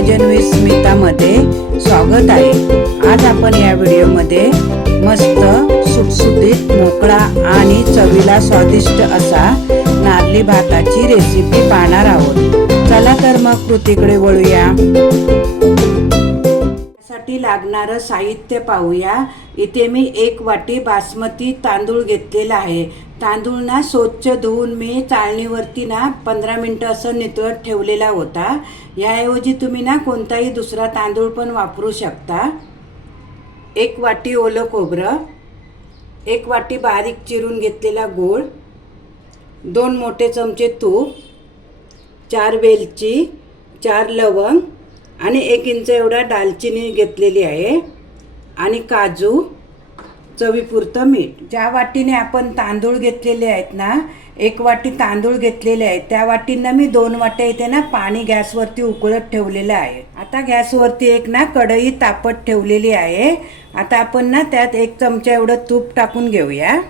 नियोजन विथ स्मितामध्ये स्वागत आहे. आज आपण या व्हिडिओमध्ये मस्त सुटसुटीत मोकळा आणि चवीला स्वादिष्ट असा नारली भाताची रेसिपी पाहणार आहोत. चला तर मग कृतीकडे वळूया. साठी लागणारं साहित्य पाहूया. इथे मी एक वाटी बासमती तांदूळ घेतलेला आहे. तांदूळ ना स्वच्छ धुवून मी चाळणीवरती ना पंधरा मिनटं असं नितळत ठेवलेला होता. याऐवजी तुम्ही ना कोणताही दुसरा तांदूळ पण वापरू शकता. एक वाटी ओलं खोबरं एक वाटी बारीक चिरून घेतलेला गोळ दोन मोठे चमचे तूप चार वेलची चार लवंग आणि एक इंच एवढा दालचिनी घेतलेली आहे. आणि काजू चवीपुरतं मीठ. ज्या वाटीने आपण तांदूळ घेतलेले आहेत ना एक वाटी तांदूळ घेतलेले आहेत त्या वाटींना मी दोन वाट्या इथे ना पाणी गॅसवरती उकळत ठेवलेलं आहे. आता गॅसवरती एक ना कढई तापत ठेवलेली आहे. आता आपण ना त्यात एक चमचा एवढं तूप टाकून घेऊया.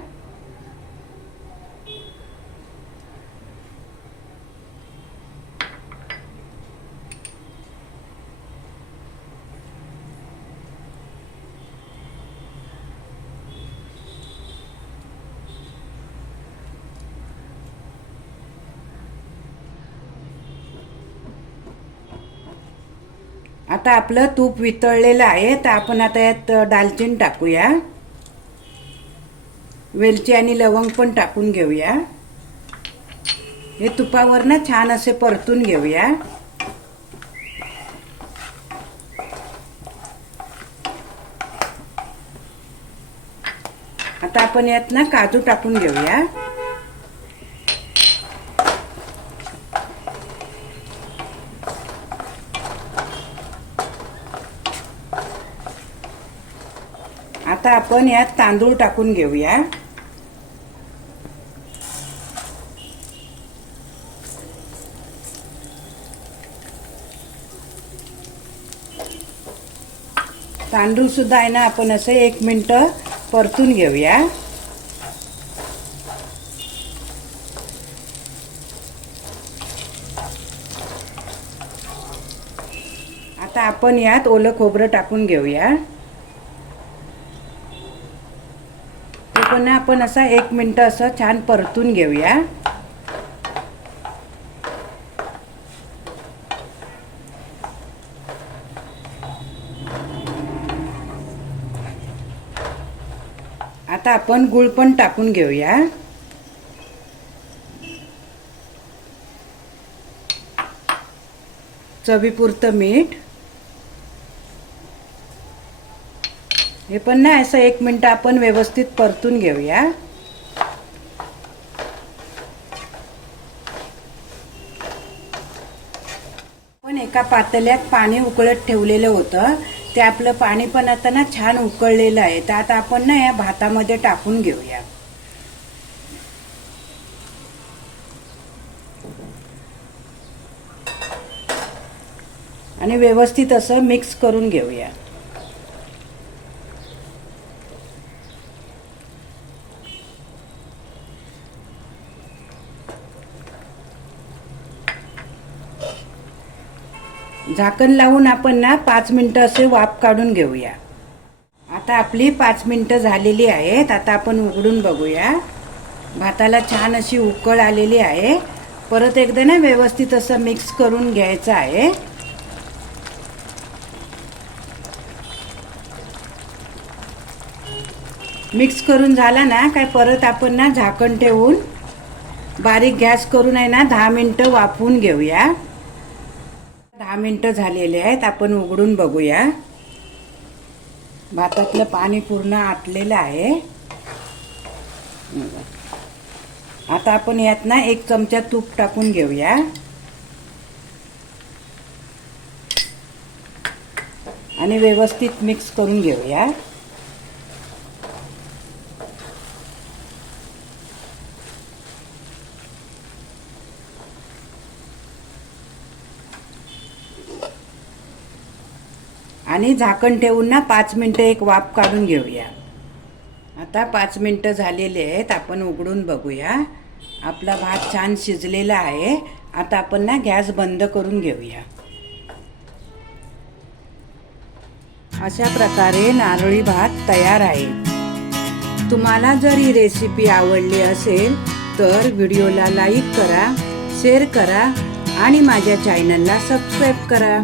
आता आपलं तूप वितळलेलं आहे तर आपण आता यात दालचिनी टाकूया. वेलची आणि लवंग पण टाकून घेऊया. हे तुपावर ना छान असे परतून घेऊया. आता आपण यात ना काजू टाकून घेऊया. आता आपण यात तांदूळ टाकून घेऊया. तांदूळ सुद्धा आहे ना आपण असं एक मिनिट परतून घेऊया. आता आपण यात ओलं खोबरं टाकून घेऊया. ते आपण असं एक मिनिट असं छान परतून घेऊया. आता आपण गुळ पण टाकून घेऊया. चवीपुरतं मीठ. हे पण ना असं एक मिनटं आपण व्यवस्थित परतून घेऊया. पण एका पातेल्यात पाणी उकळत ठेवलेलं होतं. ते आपलं पाणी पण आता ना छान उकळलेलं आहे. तर आता आपण ना या भातामध्ये टाकून घेऊया. आणि व्यवस्थित असं मिक्स करून घेऊया. झाकण लावून आपण ना पाच मिनटं असे वाफ काढून घेऊया. आता आपली पाच मिनटं झालेली आहेत. आता आपण उघडून बघूया. भाताला छान अशी उकळ आलेली आहे. परत एकदा ना व्यवस्थित असं मिक्स करून घ्यायचं आहे. मिक्स करून झाला ना काय परत आपण ना झाकण ठेवून बारीक गॅस करून आहे ना दहा मिनटं वाफवून घेऊया. दहा मिनटं झालेले आहेत आपण उघडून बघूया. भातातलं पाणी पूर्ण आटलेलं आहे. आता आपण यात ना एक चमचा तूप टाकून घेऊया. आणि व्यवस्थित मिक्स करून घेऊया. आणि झाकण ठेवून ना पाच मिनटं एक वाफ काढून घेऊया. आता पाच मिनटं झालेले आहेत आपण उघडून बघूया. आपला भात छान शिजलेला आहे. आता आपण ना गॅस बंद करून घेऊया. अशा प्रकारे नारळी भात तयार आहे. तुम्हाला जर ही रेसिपी आवडली असेल तर व्हिडिओला लाईक करा शेअर करा आणि माझ्या चॅनलला सबस्क्राईब करा.